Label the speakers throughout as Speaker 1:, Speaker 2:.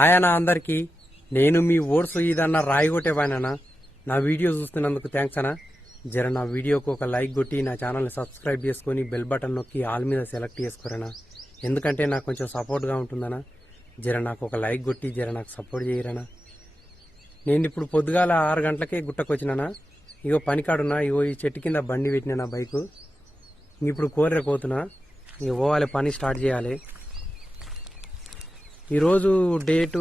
Speaker 1: ఆయన అందరికీ నేను మీ ఓట్స్ ఇదన్నా రాయి కొట్టేవాయనన్నా నా వీడియో చూస్తున్నందుకు థ్యాంక్స్ అన్నా. జర నా వీడియోకు ఒక లైక్ కొట్టి నా ఛానల్ని సబ్స్క్రైబ్ చేసుకొని బెల్ బటన్ నొక్కి ఆల్ మీద సెలెక్ట్ చేసుకోరనా ఎందుకంటే నాకు కొంచెం సపోర్ట్గా ఉంటుందనా జర నాకు ఒక లైక్ కొట్టి జర నాకు సపోర్ట్ చేయరనా నేను ఇప్పుడు పొద్దుగాల ఆరు గంటలకే గుట్టకొచ్చినానా ఇగో పనికాడున్నా ఇగో ఈ చెట్టు కింద బండి పెట్టినా నా బైకు. ఇప్పుడు కోర్రె పోతున్నా ఇక పోవాలి పని స్టార్ట్ చేయాలి. ఈరోజు డేటు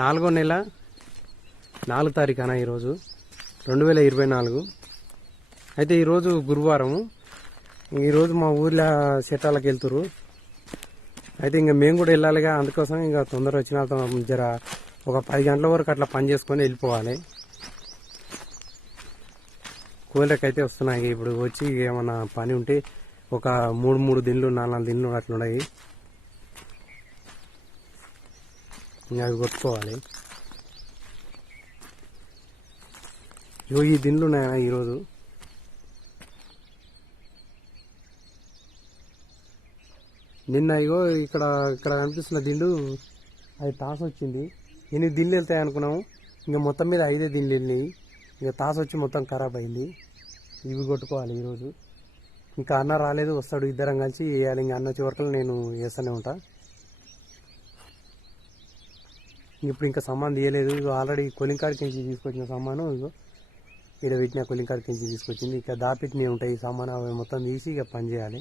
Speaker 1: నాలుగో నెల నాలుగు తారీఖున ఈరోజు రెండు వేల ఇరవై నాలుగు. అయితే ఈరోజు గురువారము ఈరోజు మా ఊర్లో చెట్టాలకు వెళ్తురు అయితే ఇంకా మేము కూడా వెళ్ళాలిగా అందుకోసం ఇంకా తొందర వచ్చిన జర ఒక పది గంటల వరకు అట్లా పని చేసుకొని వెళ్ళిపోవాలి. కూలకి అయితే వస్తున్నాయి ఇప్పుడు వచ్చి ఏమన్నా పని ఉంటే ఒక మూడు మూడు దిన్లు నాలుగు నాలుగు దిన్లు అట్లున్నాయి ఇంకా అవి కొట్టుకోవాలి. ఇగో ఈ దిండ్లు ఉన్నాయా ఈరోజు నిన్న ఇగో ఇక్కడ ఇక్కడ కనిపిస్తున్న దిండు అది తాస వచ్చింది. ఎన్ని దిండ్లు వెళ్తాయి అనుకున్నాము? ఇంకా మొత్తం మీద ఐదే దిండ్లు వెళ్ళినాయి. ఇక తాస వచ్చి మొత్తం ఖరాబ్ అయింది. ఇవి కొట్టుకోవాలి ఈరోజు. ఇంకా అన్న రాలేదు వస్తాడు ఇద్దరం కలిసి వేయాలి. ఇంకా అన్న చివరికి నేను వేస్తూనే ఉంటా. ఇప్పుడు ఇంకా సామాన్ తీయలేదు ఇగో ఆల్రెడీ కొలింకాడికి నుంచి తీసుకొచ్చిన సామాను ఇగో ఇక్కడ పెట్టిన కొలింకాడికి నుంచి తీసుకొచ్చింది. ఇక దాపెట్టినవి ఉంటాయి ఈ సామాను. అవి మొత్తం తీసి ఇక పని చేయాలి.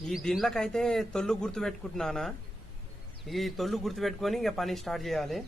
Speaker 1: ఈ దీంట్లోకైతే తొల్లు గుర్తు పెట్టుకుంటున్నానా ఈ తొల్లు గుర్తు పెట్టుకొని ఇంకా పని స్టార్ట్ చేయాలి.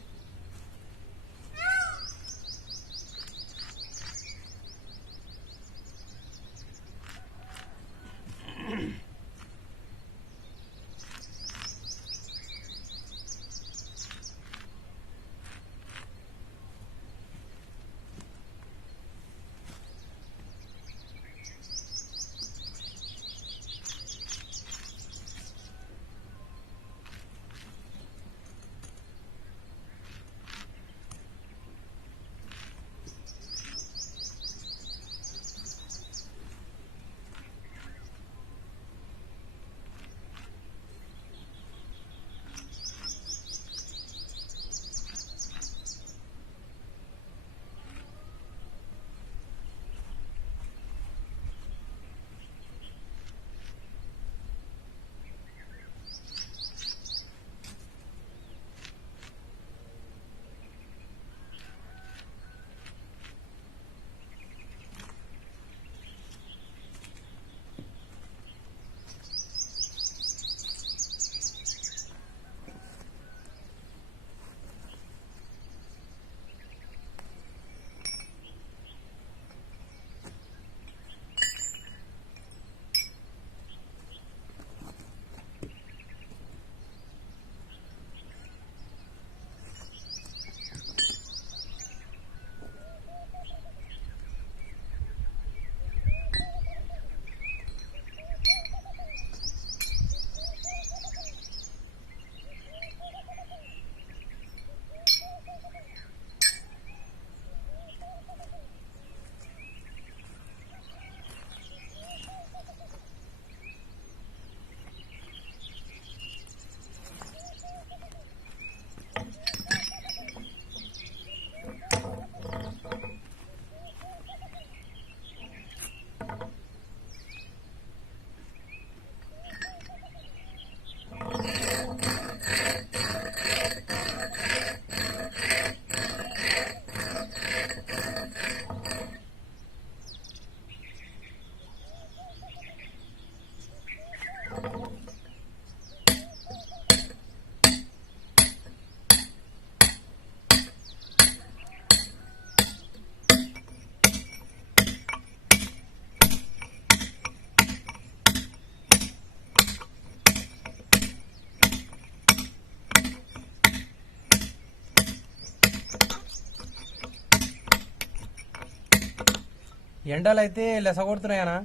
Speaker 1: ఎండలైతే లెసగొడుతున్నాయనా?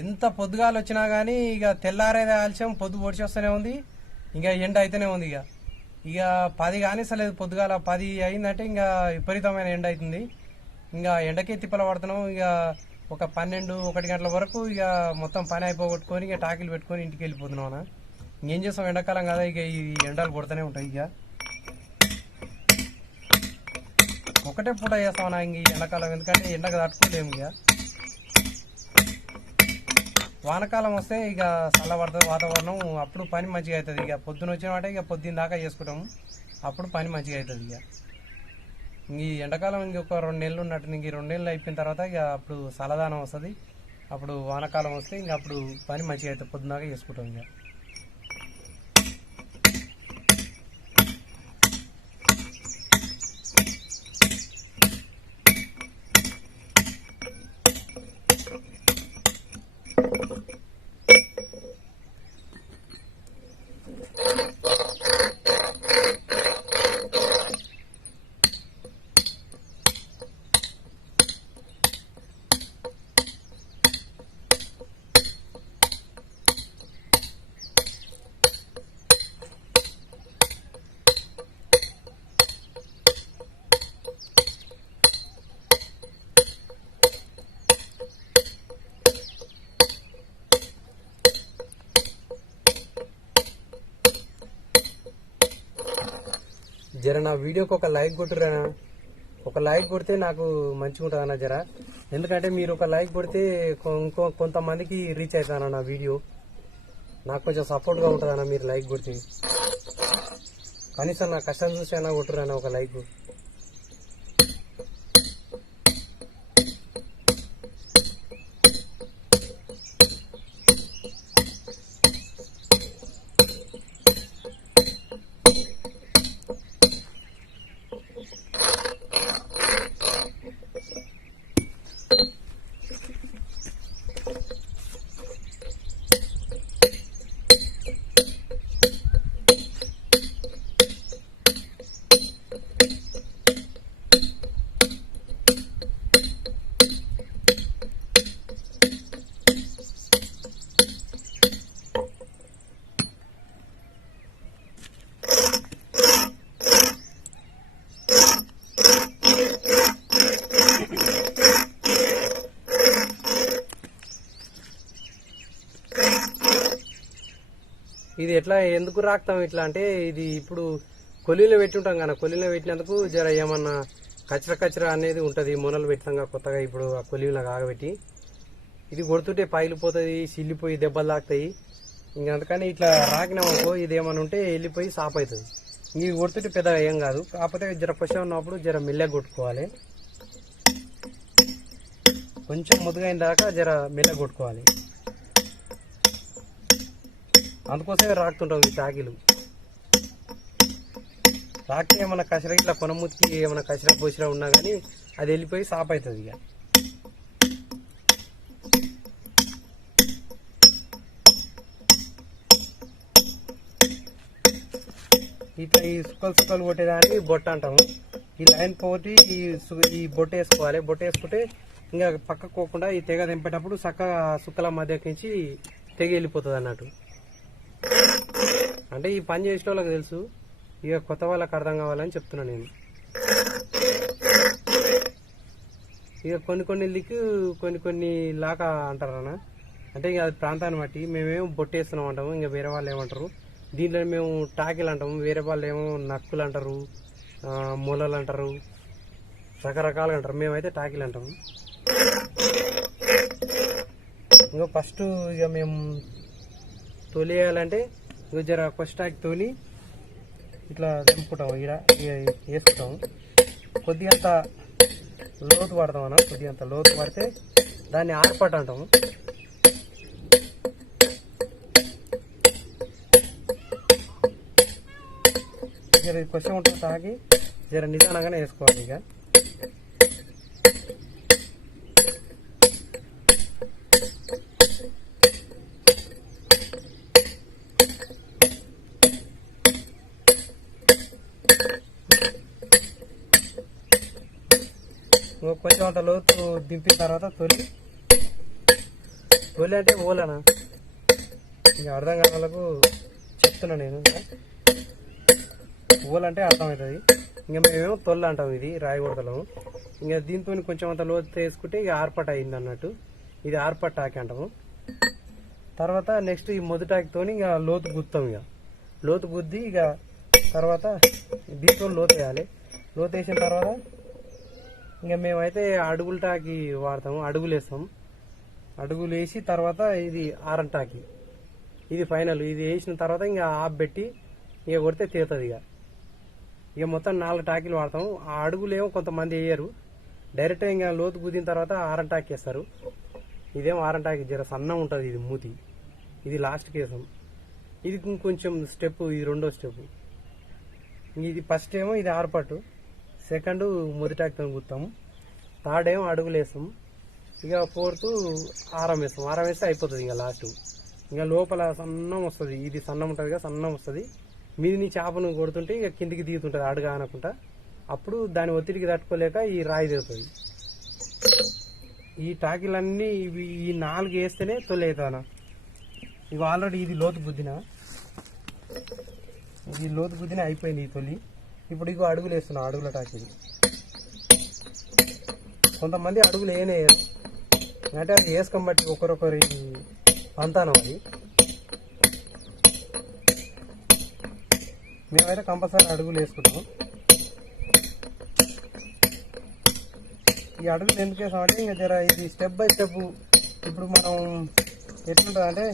Speaker 1: ఎంత పొద్దుగాలు వచ్చినా కానీ ఇక తెల్లారేది ఆలస్యం పొద్దు పొడిచి వస్తూనే ఉంది. ఇంకా ఎండ అయితేనే ఉంది ఇక ఇక పది కానిస్తలేదు పొద్దుగాల. పది అయిందంటే ఇంకా విపరీతమైన ఎండ అవుతుంది ఇంకా ఎండకే తిప్పల పడుతున్నాం ఇక ఒక పన్నెండు ఒకటి గంటల వరకు ఇక మొత్తం పని అయిపోగొట్టుకొని ఇక టాకిలు పెట్టుకొని ఇంటికి వెళ్ళిపోతున్నాం అన్న. ఇంకేం చేస్తాం? ఎండాకాలం కదా ఇక ఈ ఎండలు కొడుతూనే ఉంటాయి ఇక ఒకటే పూట చేస్తామన్నా ఇంక ఎండాకాలం ఎందుకంటే ఎండకు తట్టుకోలేము ఇక. వానకాలం వస్తే ఇక చల్లబడుతుంది వాతావరణం అప్పుడు పని మంచిగా అవుతుంది ఇక. పొద్దున వచ్చినమాట ఇక పొద్దున్న దాకా చేసుకుంటాము. అప్పుడు పని మంచిగా అవుతుంది ఇక. ఇంక ఈ ఎండాకాలం ఇంకొక రెండు నెలలు ఉన్నట్టు ఇంక రెండు నెలలు అయిపోయిన తర్వాత ఇక అప్పుడు చల్లదానం వస్తుంది. అప్పుడు వానకాలం వస్తే ఇంక అప్పుడు పని మంచిగా అవుతుంది పొద్దున్నగా చేసుకుంటాం ఇక. వీడియోకి ఒక లైక్ కొట్టురా. ఒక లైక్ కొడితే నాకు మంచిగా ఉంటుంది అన్న జర. ఎందుకంటే మీరు ఒక లైక్ కొడితే ఇంకో కొంతమందికి రీచ్ అవుతాను నా వీడియో. నాకు కొంచెం సపోర్ట్గా ఉంటుంది అన్న మీరు లైక్ కొడితే. కనీసం నా కష్టం చూసి అయినా కొట్టురా ఒక లైక్. ఎట్లా ఎందుకు రాక్తాం ఇట్లా? అంటే ఇది ఇప్పుడు కొలిలో పెట్టి ఉంటాం కదా కొలిలో పెట్టినందుకు జర ఏమన్నా కచర కచర అనేది ఉంటుంది మొనలు పెట్టినాక కదా కొత్తగా ఇప్పుడు ఆ కొలిలో కాగబెట్టి. ఇది కొడుతుంటే పగిలిపోతుంది సిల్లిపోయి దెబ్బలు తాకుతాయి. ఇంక అందుకని ఇట్లా రాకినామనుకో ఇది ఏమన్నా ఉంటే వెళ్ళిపోయి సాప్ అవుతుంది ఇవి కొడుతుంటే పెద్దగా ఏం కాదు. కాకపోతే జర పశువు ఉన్నప్పుడు జర మెల్లగా కొట్టుకోవాలి. కొంచెం ముదుగైన దాకా జర మెల్లగా కొట్టుకోవాలి. అందుకోసమే రాకుతుంటావు ఈ తాకిలు రాకి ఏమైనా కసిర ఇట్లా కొనమూతికి ఏమైనా కసిర పోసిరా ఉన్నా కానీ అది వెళ్ళిపోయి సాప్ అవుతుంది ఇక ఇట్లా ఈ సుక్కలు సుక్కలు కొట్టేదాన్ని బొట్ట అంటాము. ఈ లైన్ పోటీ ఈ ఈ బొట్ట వేసుకోవాలి. బొట్ట వేసుకుంటే ఇంకా పక్కకు పోకుండా ఈ తెగ తెంపేటప్పుడు చక్కగా సుక్కల మధ్యకించి తెగ వెళ్ళిపోతుంది అన్నట్టు అంటే ఈ పని చేసిన వాళ్ళకి తెలుసు. ఇక కొత్త వాళ్ళకి అర్థం కావాలని చెప్తున్నా నేను. ఇక కొన్ని కొన్ని లిక్కు కొన్ని కొన్ని లాక అంటారు అన్న. అంటే ఇక అది ప్రాంతాన్ని బట్టి మేమేమో బొట్టేస్తున్నాం అంటాము ఇంకా వేరే వాళ్ళు ఏమంటారు. దీంట్లో మేము టాకిల్ అంటాము వేరే వాళ్ళు ఏమో నక్కులు అంటారు మూలలు అంటారు రకరకాలుగా అంటారు. మేమైతే టాకిల్ అంటాము. ఇంకా ఫస్ట్ ఇక మేము తొలియాలంటే జర ఫస్ట్ టాక్ తోలి ఇట్లా దింపుకుంటాం ఇక్కడ వేసుకుంటాం కొద్దిగంత లోతు పడతాం అన్న కొద్దిగంత లోతు పడితే దాన్ని ఆర్పాటు అంటాము. జర కొంచెం ఉంటుంది తాగి జర నిదానంగానే వేసుకోవాలి ఇక. కొంచెం లోతు దింపిన తర్వాత తొలి తొలి అంటే ఓలనా? ఇంక అర్థం కాని వాళ్ళకు చెప్తున్నా నేను. ఓలంటే అర్థమవుతుంది. ఇంకా మేమేమో తొల్ల అంటాం ఇది రాయి ఇంకా దీంతో కొంచెం అంత లోతు వేసుకుంటే ఇక ఆర్పట అయింది అన్నట్టు. ఇది ఆర్పట ఆకి అంటాము. తర్వాత నెక్స్ట్ ఈ మొదటాకితో ఇక లోతు గుత్తాం ఇక. లోతు గుద్ది ఇక తర్వాత దీంతో లోతు వేయాలి. లోతు వేసిన తర్వాత ఇంకా మేమైతే అడుగుల టాకి వాడతాము అడుగులు వేస్తాం అడుగులు వేసి తర్వాత ఇది ఆరంటాకి ఇది ఫైనల్ ఇది వేసిన తర్వాత ఇంకా ఆఫ్ పెట్టి ఇక కొడితే తీరుతుంది ఇక. ఇక మొత్తం నాలుగు టాకీలు వాడతాము. ఆ అడుగులు ఏమో కొంతమంది వేయరు. డైరెక్ట్గా ఇంకా లోతు కుదిన తర్వాత ఆరంటాకి వేస్తారు. ఇదేమో ఆరంటాకి జర సన్నం ఉంటుంది ఇది మూతి. ఇది లాస్ట్ కేసం ఇది ఇంకొంచెం స్టెప్ ఇది రెండో స్టెప్ ఇది ఫస్ట్ ఏమో ఇది ఆర్పాటు. సెకండ్ మొదటాకితో గుత్తాము. థర్డ్ ఏమో అడుగులు వేస్తాం ఇక ఫోర్త్ ఆరం వేస్తాం ఆరం వేస్తే అయిపోతుంది ఇంకా లాస్ట్ ఇంకా లోపల సన్నం వస్తుంది. ఇది సన్నం ఉంటుంది కదా సన్నం వస్తుంది. మీది నీ చేపను కొడుతుంటే ఇక కిందికి దిగుతుంటుంది అడుగు అనకుండా అప్పుడు దాని ఒత్తిడికి తట్టుకోలేక ఈ రాయి దిగుతుంది ఈ టాకిలన్నీ ఇవి ఈ నాలుగు వేస్తేనే తొలి అవుతానా ఇవి ఆల్రెడీ ఇది లోతు బుద్ధిన? ఇది లోతు బుద్ధిన అయిపోయింది ఈ తొలి. ఇప్పుడు ఇగో అడుగులు వేస్తున్నా అడుగుల టాకిలు కొంతమంది అడుగులు వేయనేయరు అంటే అది వేసుకోం బట్టి ఒకరొకరి పంతానం అది. మేమైతే కంపల్సరీ అడుగులు వేసుకుంటాం. ఈ అడుగులు ఎందుకు వేసామంటే ఇంకా జర ఇది స్టెప్ బై స్టెప్ ఇప్పుడు మనం ఎట్లుంటుంది అంటే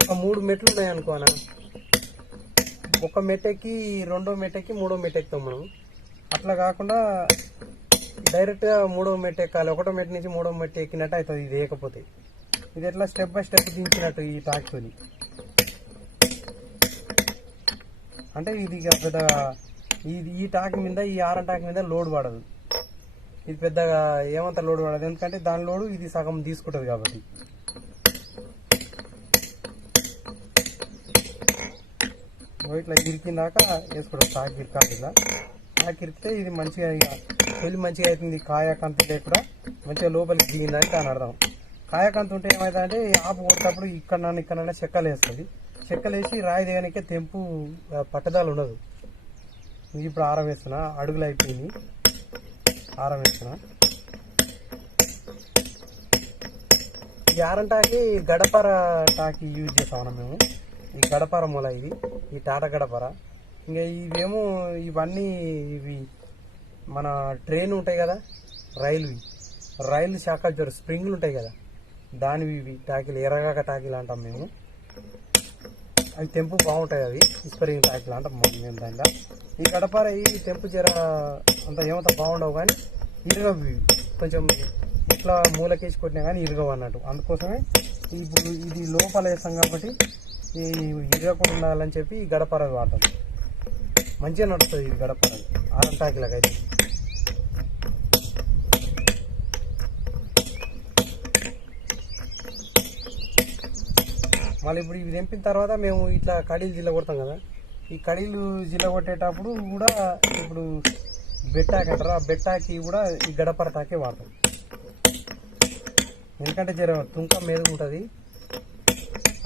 Speaker 1: ఒక మూడు మెట్లు ఉన్నాయి అనుకోనా ఒక మెట్టెక్కి రెండో మెట్టెక్కి మూడో మెటకి తమ్ముడు అట్లా కాకుండా డైరెక్ట్గా మూడో మెట్ ఎక్కాలి. ఒకటో మెట్ నుంచి మూడో మెట్టు ఎక్కినట్టు అవుతుంది ఇది వేయకపోతే ఇది ఎట్లా స్టెప్ బై స్టెప్ దించినట్టు ఈ టాక్తోని అంటే ఇది పెద్ద ఇది ఈ టాక్ మీద ఈ ఆరం టాక్ మీద లోడ్ పడదు. ఇది పెద్దగా ఏమంత లోడ్ పడదు. ఎందుకంటే దాని లోడు ఇది సగం తీసుకుంటుంది కాబట్టి. ఇట్లా ఇరికిందాక వేసుకోవడం తాకి ఇరకాలి ఇలా. తాకి ఇరికితే ఇది మంచిగా ఇక తొలి మంచిగా అవుతుంది. కాయ కంత లేకుండా మంచిగా లోపలికి దిగిందని దాని అర్థం. కాయ కంత ఉంటే ఏమవుతుంది అంటే ఆపు కొట్టేటప్పుడు ఇక్కడ ఇక్కడ చెక్కలు వేస్తుంది. చెక్కలు వేసి రాయి దిగనికే తెంపు పట్టుదల ఉండదు. ఇప్పుడు ఆరం వేస్తున్నా అడుగులు అయిపోయింది ఆరం వేస్తున్నా. ఈ ఆరం టాకి గడపర టాకి యూజ్ చేస్తామన్నా మేము. ఈ గడపర మూల ఇది ఈ టాటా గడపర. ఇంకా ఇవేమో ఇవన్నీ ఇవి మన ట్రైన్ ఉంటాయి కదా రైలువి. రైలు శాఖ జర స్ప్రింగ్లు ఉంటాయి కదా దానివి ఇవి టాకీలు ఎర్రగాక టాకీలు అంటాం మేము. అవి తెంపు బాగుంటాయి అవి స్ప్రింగ్ టాకీలు అంటాం మేము దాంట్లో. దానిలో ఈ గడపర ఈ తెంపు జర అంత ఏమంత బాగుండవు కానీ ఇరగవి కొంచెం ఇట్లా మూలకేసి కొట్టినా కానీ ఇరగవు అన్నట్టు. అందుకోసమే ఇప్పుడు ఇది లోపల వేస్తాం కాబట్టి ఈ ఇరగకుండా ఉండాలని చెప్పి ఈ గడపరవి వాడతాం. మంచిగా నడుస్తుంది ఇది గడపర ఆరంటాకిలకైతే మళ్ళీ ఇప్పుడు ఇవి తెంపిన తర్వాత మేము ఇట్లా కడీలు జిల్ల కొడతాం కదా. ఈ కడీలు జిల్ల కొట్టేటప్పుడు కూడా ఇప్పుడు బెట్టాకి అంటారు ఆ బెట్టాకి కూడా ఈ గడపర తాకే వాడతాం. ఎందుకంటే జర తుంకం మీద ఉంటుంది.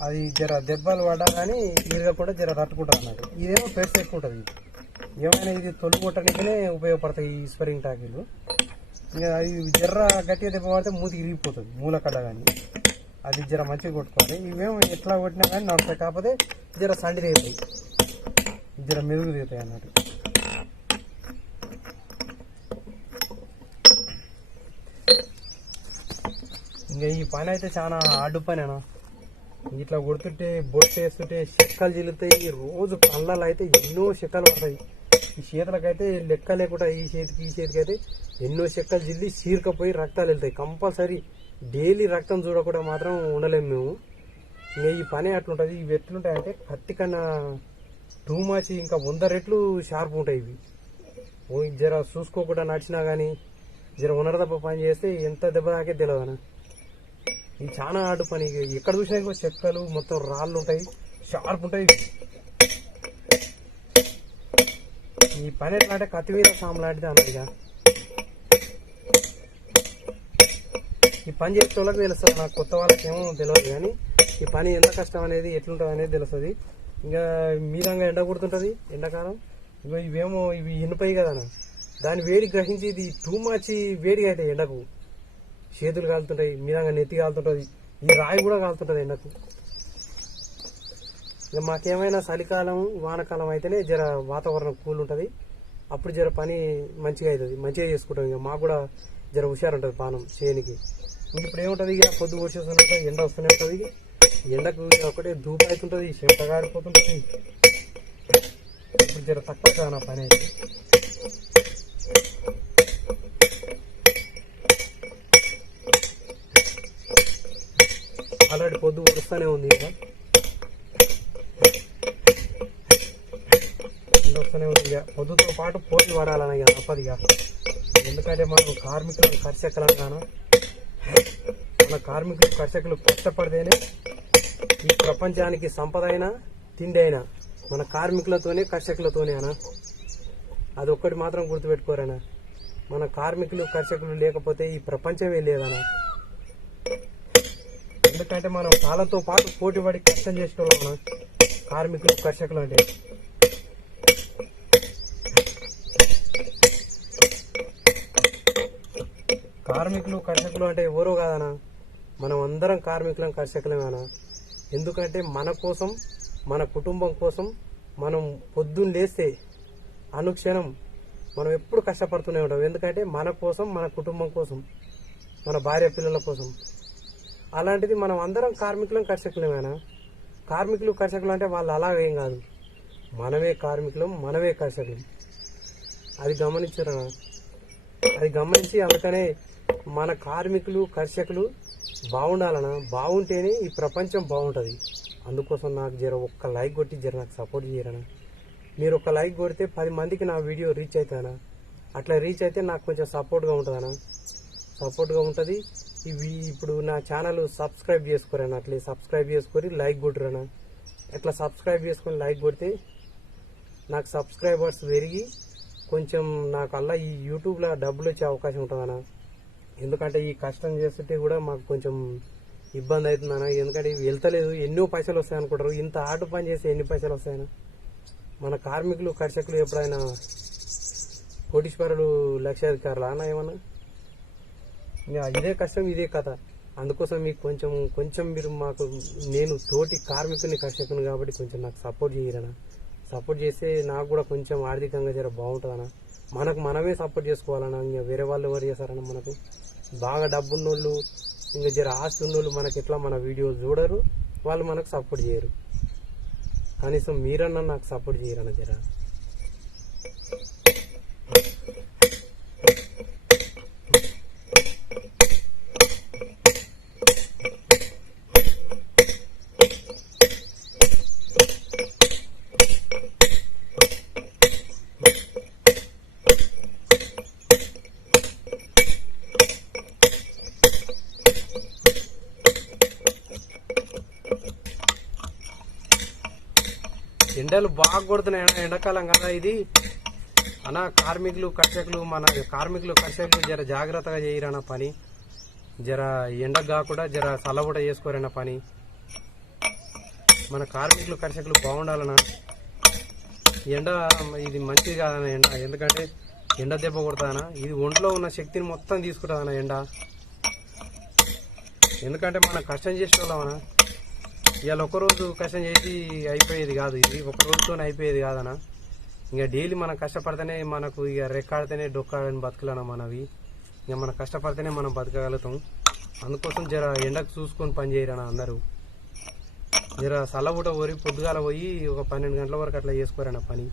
Speaker 1: అది జర దెబ్బలు పడ్డా కానీ ఇరగకుండా జర తట్టుకుంటుంది అన్నట్టు. ఇదేమో పెస్ట్ ఎక్కువ ఉంటుంది ఏమైనా ఇది తొలి కొట్టడానికనే ఉపయోగపడతాయి ఈ స్పరింగ్ టాకీలు ఇంకా అది జర్ర గట్టిగా దెబ్బ పడితే మూతి ఇరిగిపోతుంది మూలకడ్డ కానీ. అది జర మంచిగా కొట్టుకోవాలి. ఇవేమో ఎట్లా కొట్టినా కానీ నడుస్తాయి. కాకపోతే జర సండి తీతాయి జర మెరుగు తీతాయి అన్నట్టు. ఇంకా ఈ పని అయితే చాలా ఆడు పని ఇట్లా కొడుతుంటే బొట్టు వేస్తుంటే చెక్కలు చిల్లుతాయి. రోజు పళ్ళలో అయితే ఎన్నో చెక్కలు పడతాయి. ఈ చేతులకైతే లెక్క లేకుండా ఈ చేతికి ఈ చేతికి అయితే ఎన్నో చెక్కలు చిల్లి చీరకపోయి రక్తాలు వెళ్తాయి. కంపల్సరీ డైలీ రక్తం చూడకుండా మాత్రం ఉండలేము మేము. ఇంకా ఈ పని అట్లుంటుంది. ఇవి ఎట్లుంటాయి అంటే కత్తి కన్నా టూ మచ్ ఇంకా వంద రెట్లు షార్ప్ ఉంటాయి ఇవి. ఓ జర చూసుకోకుండా నడిచినా కానీ జర ఉన్నర దెబ్బ పని చేస్తే ఎంత దెబ్బ తాకే తెలియదు అన్న ఇది చాలా ఆడు పని. ఎక్కడ చూసినా చెక్కలు మొత్తం రాళ్ళు ఉంటాయి షార్ప్ ఉంటాయి. ఈ పని ఎట్లా అంటే కత్తి మీద సాము లాంటిది ఈ పని చేసే వాళ్ళకి తెలుస్తుంది నాకు కొత్త వాళ్ళకి ఏమో తెలియదు కానీ ఈ పని ఎంత కష్టం అనేది ఎట్లుంటుంది అనేది తెలుస్తుంది. ఇంకా మీదంగా ఎండ కుడుతుంటుంది ఎండాకాలం. ఇగో ఇవేమో ఇవి ఇనుపై కదా దాని వేడి గ్రహించి ఇది టూ మచ్ వేడిగా అయితే ఎండకు. చేతులు కాలుతుంటాయి మీదంగా నెత్తి కాలుతుంటుంది ఈ రాయి కూడా కాలుతుంటుంది ఎండకు ఇక మాకేమైనా చలికాలం వానకాలం అయితేనే జర వాతావరణం కూల్ ఉంటుంది. అప్పుడు జర పని మంచిగా అవుతుంది మంచిగా చేసుకుంటాం ఇక. మాకు కూడా జర హుషారు ఉంటుంది పానం చేయనికి. ఇప్పుడు ఏముంటుంది ఇక? పొద్దు వచ్చేస్తూనే ఎండ వస్తూనే ఉంటుంది ఎండకు ఒకటే ధూప అవుతుంటుంది చెమట గారిపోతుంటుంది. ఇప్పుడు జర తక్కువ నా పని అయితే ఆల్రెడీ పొద్దు వస్తూనే ఉంది ఇక వస్తూనే ఉంది ఇక. పొద్దుతో పాటు పోటీ పడాలని ఇక తప్పదు ఇక. ఎందుకంటే మనం కార్మికులు కర్షకులం గాను మన కార్మికులు కర్షకులు కష్టపడితేనే ఈ ప్రపంచానికి సంపద అయినా తిండి అయినా మన కార్మికులతోనే కర్షకులతోనే అనా? ఒక్కటి మాత్రం గుర్తుపెట్టుకోరనా? మన కార్మికులు కర్షకులు లేకపోతే ఈ ప్రపంచమే లేదనా? ఎందుకంటే మనం కాలంతో పాటు పోటీ పడి కష్టం చేసేటోళ్ళం కార్మికులు కర్షకులు అంటే. కార్మికులు కర్షకులు అంటే ఎవరో కాదనా? మనం అందరం కార్మికులం కర్షకులమేనా ఎందుకంటే మన కోసం మన కుటుంబం కోసం మనం పొద్దున్న లేస్తే అనుక్షణం మనం ఎప్పుడు కష్టపడుతూనే ఉంటాం. ఎందుకంటే మన కోసం మన కుటుంబం కోసం మన భార్య పిల్లల కోసం. అలాంటిది మనం అందరం కార్మికులం కర్షకులమేనా కార్మికులు కర్షకులు అంటే వాళ్ళు అలాగేం కాదు. మనమే కార్మికులం మనమే కర్షకులం. అది గమనించరా? అది గమనించి అందుకనే మన కార్మికులు కర్షకులు బాగుండాలనా బాగుంటేనే ఈ ప్రపంచం బాగుంటుంది. అందుకోసం నాకు జర ఒక్క లైక్ కొట్టి జర నాకు సపోర్ట్ చేయరనా మీరు ఒక లైక్ కొడితే పది మందికి నా వీడియో రీచ్ అవుతానా అట్లా రీచ్ అయితే నాకు కొంచెం సపోర్ట్గా ఉంటుందనా సపోర్ట్గా ఉంటుంది. ఇవి ఇప్పుడు నా ఛానల్ సబ్స్క్రైబ్ చేసుకోరన్న అట్లే సబ్స్క్రైబ్ చేసుకొని లైక్ కొట్టురనా ఎట్లా సబ్స్క్రైబ్ చేసుకొని లైక్ కొడితే నాకు సబ్స్క్రైబర్స్ పెరిగి కొంచెం నాకు అలా ఈ యూట్యూబ్లో డబ్బులు వచ్చే అవకాశం ఉంటుందన్నా. ఎందుకంటే ఈ కష్టం చేస్తుంటే కూడా మాకు కొంచెం ఇబ్బంది అవుతుందన్న. ఎందుకంటే ఇవి వెళ్తలేదు. ఎన్నో పైసలు వస్తాయి అనుకుంటారు. ఇంత ఆట పని చేస్తే ఎన్ని పైసలు వస్తాయన్నా. మన కార్మికులు కర్షకులు ఎప్పుడైనా కోటీశ్వరులు లక్షాధికారులు అన్న ఏమన్నా? ఇంకా ఇదే కష్టం ఇదే కథ. అందుకోసం మీకు కొంచెం కొంచెం మీరు మాకు నేను తోటి కార్మికుని కష్టకుని కాబట్టి కొంచెం నాకు సపోర్ట్ చేయరనా సపోర్ట్ చేస్తే నాకు కూడా కొంచెం ఆర్థికంగా జర బాగుంటుందనా మనకు మనమే సపోర్ట్ చేసుకోవాలన్నా ఇంకా వేరే వాళ్ళు ఎవరు చేస్తారన్నా మనకు? బాగా డబ్బున్నోళ్ళు ఇంకా జర ఆస్తి ఉన్నోళ్ళు మనకి ఎట్లా మన వీడియోస్ చూడరు? వాళ్ళు మనకు సపోర్ట్ చేయరు. కనీసం మీరన్నా నాకు సపోర్ట్ చేయరన్నా జర ఎండలు బాగా కొడుతున్నాయి అన్న ఎండాకాలం కదా ఇది. అన్న కార్మికులు కర్షకులు మన కార్మికులు కర్షకులు జర జాగ్రత్తగా చేయరన్న పని. జర ఎండ కాకుండా జర చల్లబుట చేసుకోరన్న పని. మన కార్మికులు కర్షకులు బాగుండాలన్నా. ఎండ ఇది మంచిది కాదన్న ఎండ. ఎందుకంటే ఎండ దెబ్బ కొడతానా ఇది ఒంట్లో ఉన్న శక్తిని మొత్తం తీసుకుంటుందన్న ఎండ. ఎందుకంటే మనం కష్టం చేసేవాళ్ళమన్నా ఇవాళ ఒకరోజు కష్టం చేసి అయిపోయేది కాదు ఇది. ఒక రోజుతో అయిపోయేది కాదనా ఇంకా డైలీ మనం కష్టపడితేనే మనకు ఇక రెక్కాడితేనే డొక్కాడని బతకలేనా మనవి. ఇక మనం కష్టపడితేనే మనం బతకగలుగుతాం. అందుకోసం జర ఎండకు చూసుకొని పని చేయరనా అందరూ. జర సల్లబూట పోరి పొద్దుగాల పోయి ఒక పన్నెండు గంటల వరకు అట్లా చేసుకోరనా పని.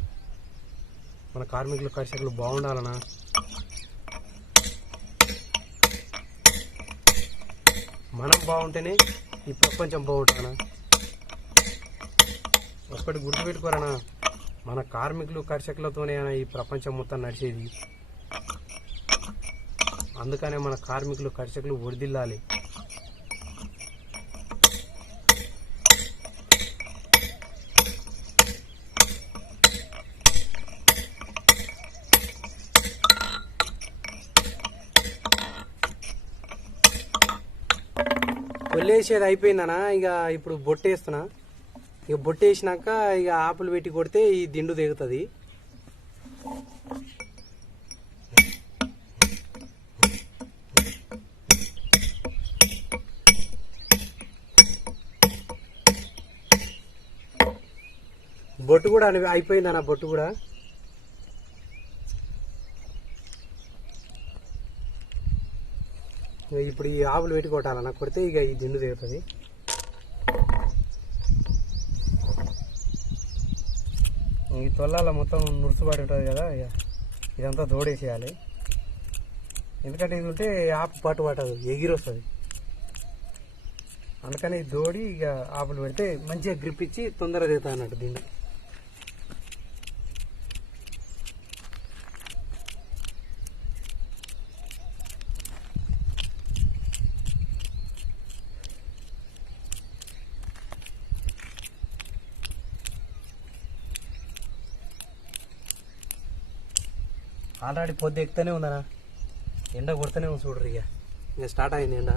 Speaker 1: మన కార్మికులు కర్షకులు బాగుండాలనా మనం బాగుంటేనే ఈ ప్రపంచం బాగుంటానా ఒకటి గుర్తుపెట్టుకోరనా మన కార్మికులు కర్షకులతోనే ఈ ప్రపంచం మొత్తం నడిచేది. అందుకనే మన కార్మికులు కర్షకులు ఒడిదిల్లాలి. కొల్లేసేది అయిపోయిందనా ఇక ఇప్పుడు బొట్టేస్తున్నా. ఇక బొట్టేసినాక ఇక ఆపులు పెట్టి కొడితే ఈ దిండు దిగుతుంది బొట్టు కూడా అని- అయిపోయిందన్న బొట్టు కూడా. ఇక ఇప్పుడు ఈ ఆవులు పెట్టి కొట్టాలన్న కొడితే ఇక ఈ దిండు దిగుతుంది ఈ తొల్లాల మొత్తం నురుసుబడి ఉంటుంది కదా ఇక ఇదంతా తోడేసేయాలి. ఎందుకంటే ఇది ఉంటే ఆపు పట్టు పట్టదు ఎగిరొస్తుంది. అందుకని దోడి ఇక ఆపులు పెడితే మంచిగా గ్రిప్ ఇచ్చి తొందరగా దిగుతా అన్నట్టు దీన్ని మాట్లాడి పొద్దు ఎక్కుతూనే ఉందనా ఎండ కొడుతూనే ఉంది చూడరు ఇక ఇంకా స్టార్ట్ అయింది ఎండ.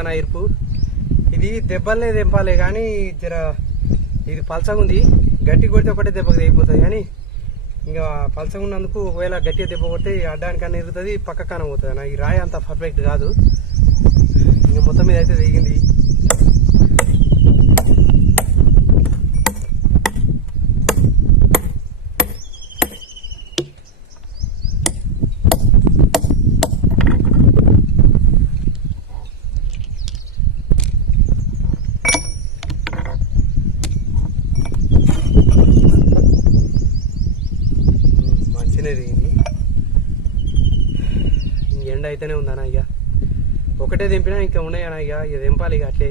Speaker 1: తెలంగాణ ఇరుపు ఇది దెబ్బలనే దెంపాలే కానీ జర ఇది పలసగా ఉంది గట్టి కొడితే ఒకటే దెబ్బకి తెగిపోతుంది కానీ ఇంకా పలసగా ఉన్నందుకు ఒకవేళ గట్టిగా దెబ్బ కొడితే అడ్డానికన్నా ఎరుగుతుంది పక్క కాన పోతుంది ఈ రాయి అంత పర్ఫెక్ట్ కాదు. ఇంకా మొత్తం మీద అయితే తెగింది మంచిగా దిగింది ఇంక ఎండ అయితేనే ఉందన్న ఇక ఒకటే దింపినా ఇంకా ఉన్నాయన్న ఇక? ఇక దింపాలి ఇక అట్లే.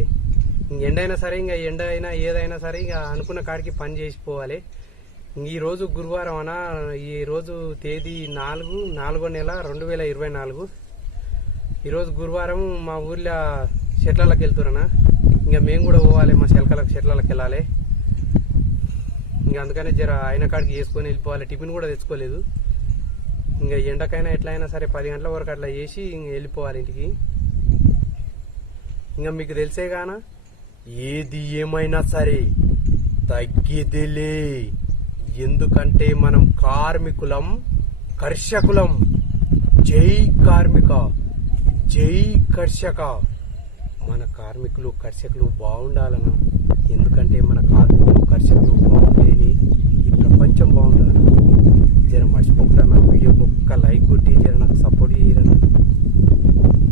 Speaker 1: ఇంక ఎండ అయినా సరే ఇంకా ఎండ అయినా ఏదైనా సరే ఇక అనుకున్న కాడికి పని చేసిపోవాలి. ఇంక ఈ రోజు గురువారం అన్న ఈ రోజు తేదీ నాలుగు నాలుగో నెల రెండు వేల ఇరవై నాలుగు. ఈరోజు గురువారం మా ఊర్లో చెట్లకి వెళ్తున్నా ఇంకా మేము కూడా పోవాలి మా శెలకలకు చెట్లకి వెళ్ళాలి. ఇంకా అందుకనే జర ఆయన కాడికి చేసుకొని వెళ్ళిపోవాలి. టిఫిన్ కూడా తెచ్చుకోలేదు. ఇంకా ఎండకైనా ఎట్లయినా సరే పది గంటల వరకు అట్లా చేసి ఇంక వెళ్ళిపోవాలి ఇంటికి. ఇంకా మీకు తెలిసే గాన? ఏది ఏమైనా సరే తగ్గేదిలే. ఎందుకంటే మనం కార్మికులం కర్షకులం. జై కార్మిక జై కర్షక. మన కార్మికులు కర్షకులు బాగుండాలనా? ఎందుకంటే మన కార్మికులు కర్షకులు బాగుంటేనే ఈ ప్రపంచం బాగుంటుందన్న. జర మర్చిపోకుండా నా వీడియోకి ఒక్క లైక్ కొట్టి జర నాకు సపోర్ట్ చేయరన్నా